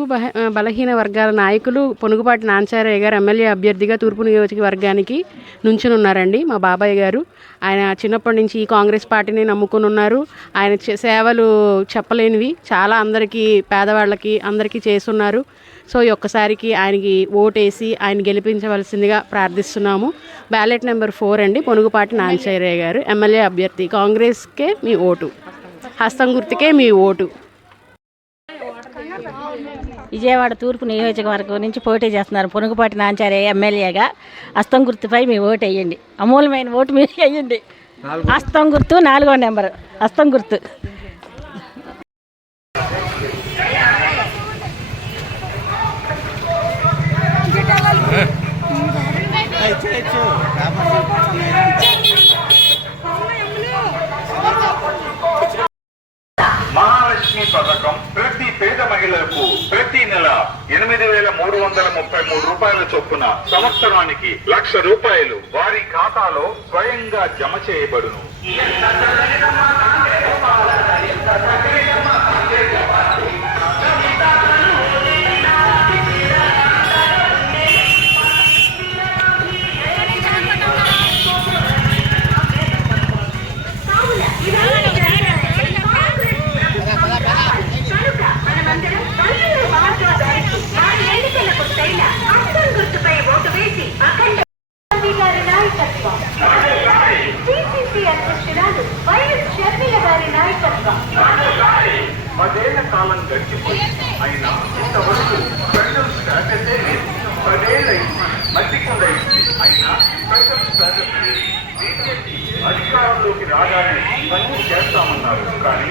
బడుగు బహ- బలహీన వర్గాల నాయకులు పొనుగుపాటి నాంచారయ్య గారు ఎమ్మెల్యే అభ్యర్థిగా తూర్పు నియోజకవర్గానికి నుంచుని ఉన్నారండి మా బాబాయ్ గారు. ఆయన చిన్నప్పటి నుంచి ఈ కాంగ్రెస్ పార్టీని నమ్ముకుని ఉన్నారు ఆయన సేవలు చెప్పలేనివి. చాలా అందరికీ పేదవాళ్ళకి అందరికీ చేస్తున్నారు. సో ఈ ఒక్కసారికి ఆయనకి ఓటేసి ఆయన గెలిపించవలసిందిగా ప్రార్థిస్తున్నాము. బ్యాలెట్ నెంబర్ ఫోర్ అండి పొనుగుపాటి నాంచారయ్య గారు ఎమ్మెల్యే అభ్యర్థి. కాంగ్రెస్కే మీ ఓటు. హస్తం గుర్తుకే మీ ఓటు. విజయవాడ తూర్పు నియోజకవర్గం నుంచి పోటీ చేస్తున్నారు పొనుగుపాటి నాంచారయ్య ఎమ్మెల్యేగా. అస్తం గుర్తుపై మీ ఓటు వేయండి. అమూలమైన ఓటు మీరు వేయండి. అస్తం గుర్తు నాలుగో నెంబర్. అస్తం గుర్తు. మహాలక్ష్మి పథకం ప్రతి పేద మహిళలకు ప్రతి నెల ఎనిమిది వేల మూడు వందల ముప్పై మూడు రూపాయల చొప్పున సంవత్సరానికి లక్ష రూపాయలు వారి ఖాతాలో స్వయంగా జమ చేయబడును. పదేళ్ళ కాలం గడిచిపోయి అయినా ఇంతవరకు స్పెషల్ స్టాటసే లేదు. పదేళ్ళ మధ్యకుండా అయినా స్పెషల్ స్టాటస్ లేదు. అధికారంలోకి రాగానే పని చేస్తామన్నారు. కానీ